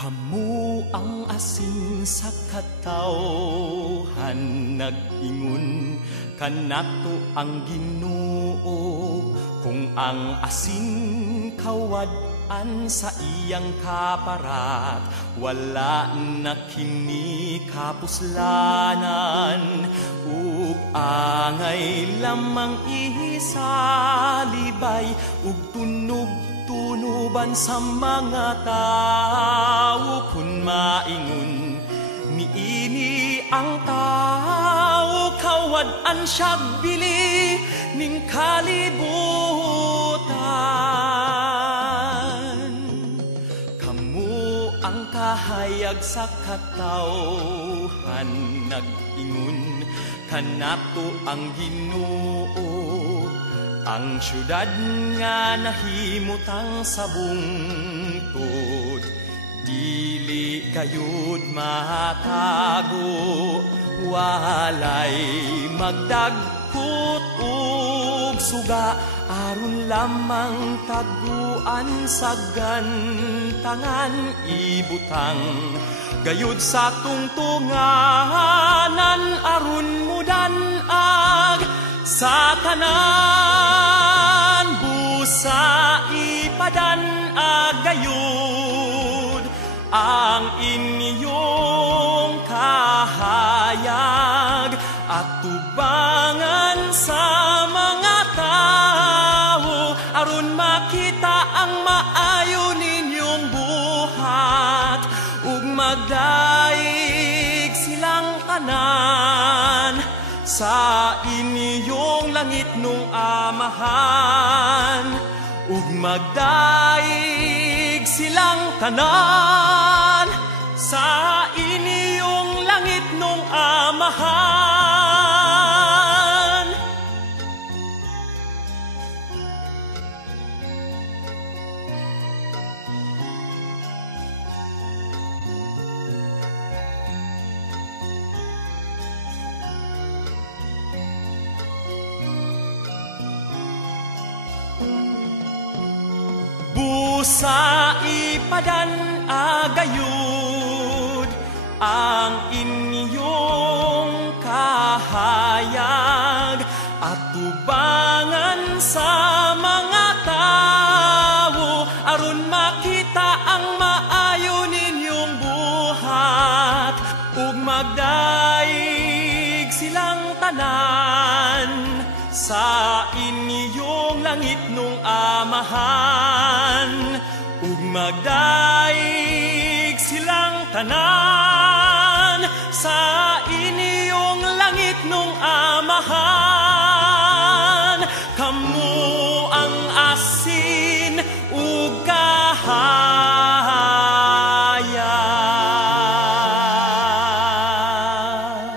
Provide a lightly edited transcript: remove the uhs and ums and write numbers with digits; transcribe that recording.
Kamu ang asin sa katawhan, nag-ingon kanato ang Ginoo. Kung ang asin kawad-an sa iyang kaparat, wala na kini kapuslanan. Ug angay lamang isalibay, ug tunog-tunuban sa mga tao. Kun maingon niini ang tao, kawad-an siyag bili ning kalibutan. Kamu ang kahayag sa katawhan, nag-ingon kanato ang Ginoo. Ang syudad nga nahimutang sa bungtod, dili gayud matago. Walay magdagkot ug suga, aron lamang taguan sa gantangan. Ibutang gayud sa tungtunganan, aron mudan-ag sa tanan. Busa ipadan-ag gayud ang inyong kahayag, at tubangan sa mga tao, aron makita ang maayo ninyong buhat. Ug magdaig silang tanan sa inyong langit nung amahan. Ug magdaig silang tanan sa inyong langit nung amahan. Busa ipadan-ag gayud ang inyong kahayag, at tubangan sa mga tao, aron makita ang maayo ninyong buhat. Ug magdaig silang tanan sa inyong langit nung amahan. Ug magdaig silang tanan sa inyong langit nung amahan. Kamu ang asin